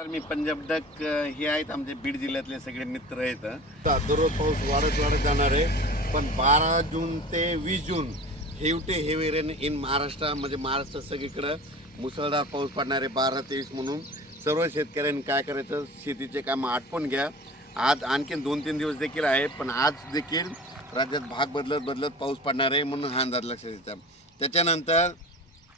मी Punjab duck हे आहेत आमचे बीड जिल्ह्यातले सगळे मित्र आहेत. दररोज पाऊस वाढत वाढत जाणार आहे. पण बारा जून ते वीस जून हेवटे हेवी रेन इन महाराष्ट्र म्हणजे महाराष्ट्र सगळीकडं मुसळधार पाऊस पडणार आहे बारा तेवीस म्हणून. सर्व शेतकऱ्यांनी काय करायचं? शेतीचे कामं आटपून घ्या. आज आणखीन दोन तीन दिवस देखील आहे पण आज देखील राज्यात भाग बदलत बदलत पाऊस पडणार आहे म्हणून हा अंदाज लक्षात येतात त्याच्यानंतर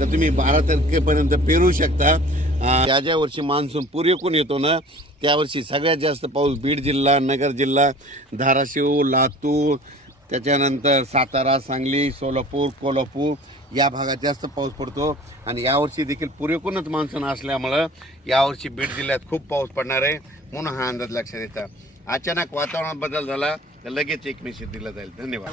तर तुम्ही बारा तारखेपर्यंत पेरू शकता. ज्या ज्या वर्षी मान्सून पुरेकून येतो ना त्यावर्षी सगळ्यात जास्त पाऊस बीड जिल्हा नगर जिल्हा धाराशिव लातूर त्याच्यानंतर सातारा सांगली सोलापूर कोल्हापूर या भागात जास्त पाऊस पडतो. आणि यावर्षी देखील पुरेकूनच मान्सून असल्यामुळं यावर्षी बीड जिल्ह्यात खूप पाऊस पडणार आहे म्हणून हा अंदाज लक्षात येतात अचानक वातावरणात बदल झाला तर लगेच एक मेसेज दिला जाईल. धन्यवाद.